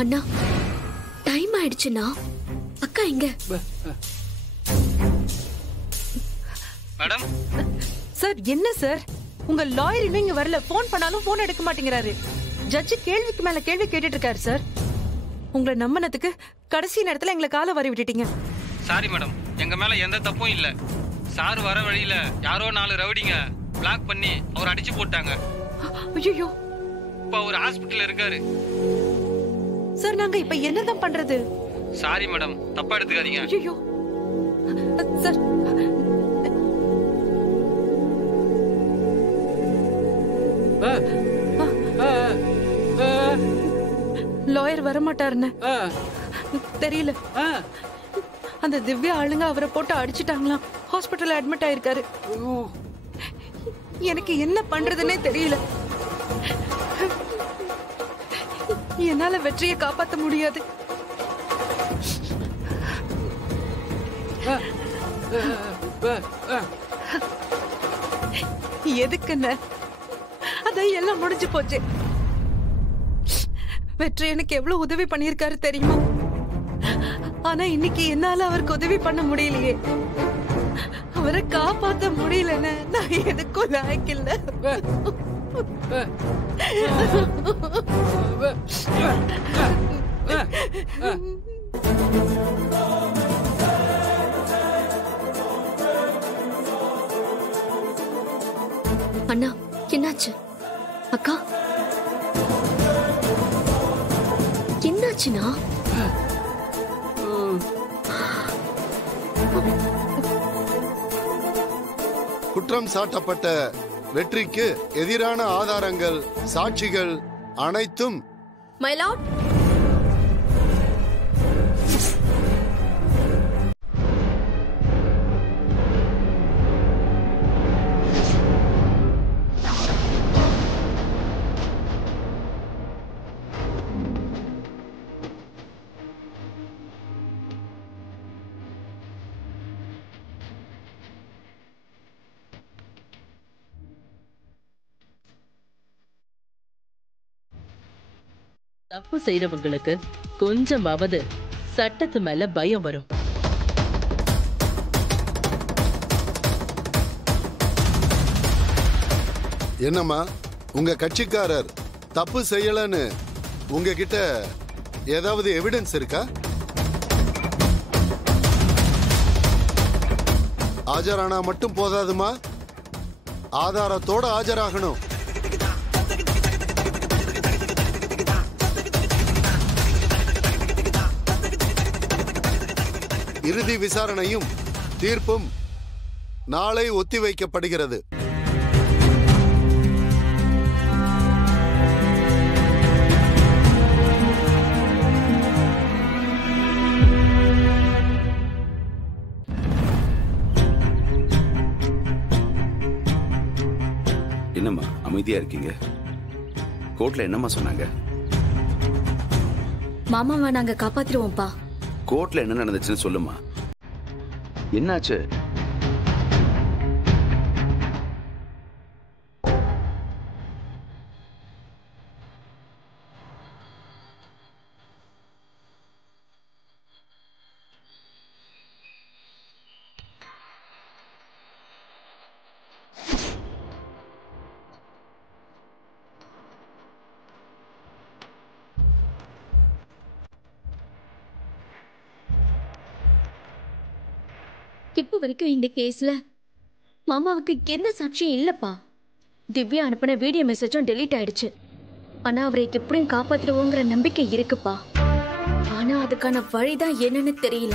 அண்ணா time ஆயிடுச்சுண்ணா. அக்கா எங்க? Madam. Sir என்ன சார், உங்க லாயர் இன்னும் இங்க வரல. போன் பண்ணாலும் போன் எடுக்க மாட்டேங்கிறாரு. ஜட்ஜி கேள்விக்கு மேல கேள்வி கேட்டுட்டு இருக்காரு சார். உங்களை நம்பினதுக்கு கடைசி நேரத்துல எங்களை காலை வரி விட்டுட்டீங்க. சாரி மேடம், எங்க மேல எந்த தப்பும் இல்ல. சார் வர வழியில யாரோ 4 ரவுடிங்க பிளாக் பண்ணி அவர் அடிச்சு போட்டாங்க. ஐயோ, இப்ப அவர் ஹாஸ்பிடல்ல இருக்காரு. சார் நாங்க இப்ப என்னதான் பண்றது? சாரி மேடம், தப்பா எடுத்துக்காதீங்க. ஐயோ சார், லாயர் வரமாட்டாருன்னு தெரியல. அந்த திவ்யா ஆளுங்க அவரை போட்டு அடிச்சிட்டாங்களாம். ஹாஸ்பிட்டல் அட்மிட் ஆயிருக்காரு. எனக்கு என்ன பண்றதுன்னே தெரியல. என்னால வெற்றியை காப்பாத்த முடியாது. எதுக்குன்னு அதான் எல்லாம் முடிஞ்சு போச்சு. வெற்றி எனக்கு எவ்வளவு உதவி பண்ணிருக்காரு தெரியுமா? ஆனா இன்னைக்கு என்னால அவருக்கு உதவி பண்ண முடியலையே. அவரை காப்பாத்த முடியலன்னு நான் எதுக்கும் லாயக்கில்ல. அண்ணா என்னாச்சு? அக்கா என்னாச்சுண்ணா? குற்றம் சாட்டப்பட்ட வெற்றிக்கு எதிரான ஆதாரங்கள், சாட்சிகள் அனைத்தும் மை லார்ட். தப்பு செய்யறவங்களுக்கு கொஞ்சமாவது சட்டத்து மேல பயம் வரும். என்னம்மா, உங்க கட்சிக்காரர் தப்பு செய்யலன்னு உங்ககிட்ட ஏதாவது எவிடன்ஸ் இருக்கா? ஆஜரானா மட்டும் போதாதுமா, ஆதாரத்தோட ஆஜராகணும். இறுதி விசாரணையும் தீர்ப்பும் நாளை ஒத்திவைக்கப்படுகிறது. என்னம்மா அமைதியா இருக்கீங்க? கோர்ட்ல என்னம்மா சொன்னாங்க? மாமாவை நாங்க காப்பாத்திருவோம்ப்பா. கோர்ட்ல என்ன நடந்துச்சுன்னு சொல்லுமா. என்னாச்சு? இப்போ வரைக்கும் இந்த கேஸ்ல மாமாவுக்கு எந்த சாட்சியும் இல்லப்பா. திவ்யா அனுப்பின வீடியோ மெசேஜும் டெலீட் ஆயிடுச்சு. ஆனா அவரை எப்படியும் காப்பாத்துருவோங்கிற நம்பிக்கை இருக்குப்பா. ஆனா அதுக்கான வழிதான் என்னன்னு தெரியல.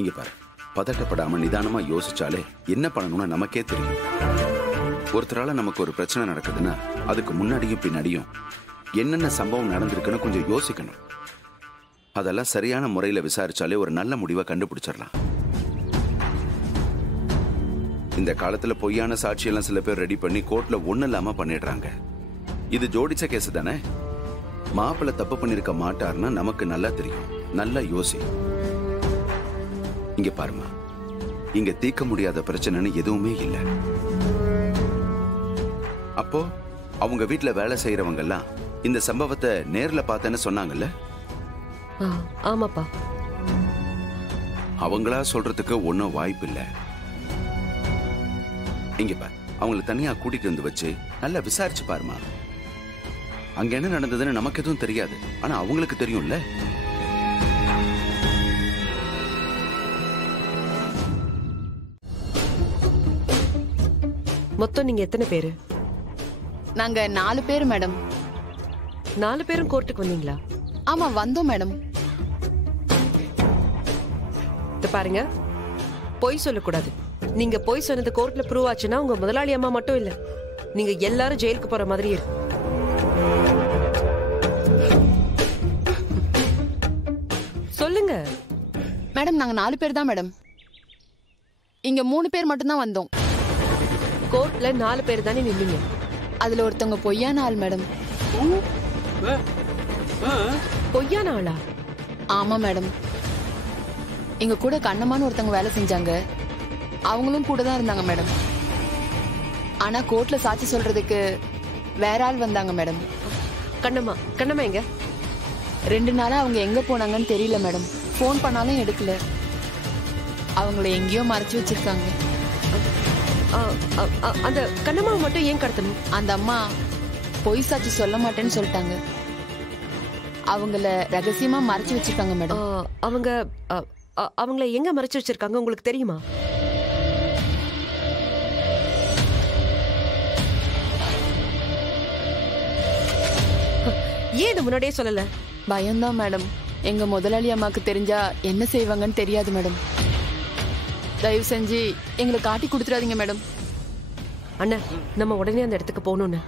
இங்க பாரு, பதட்டப்படாம நிதானமா யோசிச்சாலே என்ன பண்ணணும்னு நமக்கே தெரியும். ஒருத்தரால நமக்கு ஒரு பிரச்சனை நடக்குதுன்னா அதுக்கு முன்னாடியும் பின்னாடியும் என்னென்ன சம்பவம் நடந்திருக்குன்னு கொஞ்சம் யோசிக்கணும். அதெல்லாம் சரியான முறையில விசாரிச்சாலே ஒரு நல்ல முடிவை கண்டுபிடிச்சிடலாம். இந்த காலத்துல பொய்யான சாட்சியெல்லாம் சில பேர் ரெடி பண்ணி கோர்ட்ல ஒண்ணு இல்லாம பண்ணிடுறாங்க. இது ஜோடிச்ச கேஸ் தானே. மாப்பிள்ளை தப்பு பண்ணிருக்க மாட்டாருன்னா நமக்கு நல்லா தெரியும். நல்லா யோசி. இங்க பாருமா, இங்க தீர்க்க முடியாத பிரச்சனைன்னு எதுவுமே இல்லை. அப்போ அவங்க வீட்டுல வேலை செய்யறவங்க எல்லாம் இந்த சம்பவத்தை நேர்ல பார்த்தேன்னு சொன்னாங்கல்ல? ஆமாப்பா. அவங்களா சொல்றதுக்கு ஒன்னும் வாய்ப்பு இல்ல. இங்க பாரு, அவங்களை தனியா கூட்டிட்டு வந்து வச்சு நல்லா விசாரிச்சு பாருமா. அங்க என்ன நடந்ததுன்னு நமக்கு எதுவும் தெரியாது, ஆனா அவங்களுக்கு தெரியும்ல. மொத்தம் நீங்க எத்தனை பேரு? நாங்க 4 பேர் மேடம். 4 பேரும் கோர்ட்டுக்கு வந்தீங்களா? ஆமா வந்தோம் மேடம். பாருங்க, பொய் சொல்லக்கூடாது. நீங்க பொய் சொன்னது கோர்ட்ல ப்ரூவ் ஆச்சுன்னா உங்க முதலாளி அம்மா மட்டும் இல்ல, நீங்க எல்லாரும் ஜெயிலுக்கு போற மாதிரி இருக்கு. சொல்லுங்க மேடம். நாங்க 4 பேர் தான் மேடம். இங்க 3 பேர் மட்டும் தான் வந்தோம். கோர்ட்ல 4 பேர் தானே நின்னீங்க. அதுல ஒருத்தவங்க பொய்யான ஆள் மேடம். பொய்யான ஆளா? ஆமா மேடம். எங்க கூட கண்ணம்மான்னு ஒருத்தவங்க வேலை செஞ்சாங்க. அவங்களும் கூட தான் இருந்தாங்க மேடம். ஆனா கோர்ட்ல சாட்சி சொல்றதுக்கு வேற ஆள் வந்தாங்க மேடம். கண்ணம்மா? கண்ணம்மா எங்க? 2 நாளா அவங்க எங்க போனாங்கன்னு தெரியல மேடம். போன் பண்ணாலும் எடுக்கல. அவங்கள எங்கேயோ மறைச்சு வச்சிருக்காங்க. அந்த கண்ணம்மாவை மட்டும் ஏன் கடத்தணும்? அந்த அம்மா பொய் சாட்சி சொல்ல மாட்டேன்னு சொல்லிட்டாங்க. அவங்கள ரகசியமா மறைச்சு வச்சிருக்காங்க மேடம். அவங்கள எங்க மறைச்சு வச்சிருக்காங்க உங்களுக்கு தெரியுமா? ஏன் இது முன்னாடியே சொல்லல? பயம்தான் மேடம். எங்க முதலாளி அம்மாக்கு தெரிஞ்சா என்ன செய்வாங்கன்னு தெரியாது மேடம். தயவு செஞ்சு எங்களை காட்டி கொடுத்துடாதீங்க மேடம். அண்ணா, நம்ம உடனே அந்த இடத்துக்கு போகணும்னு.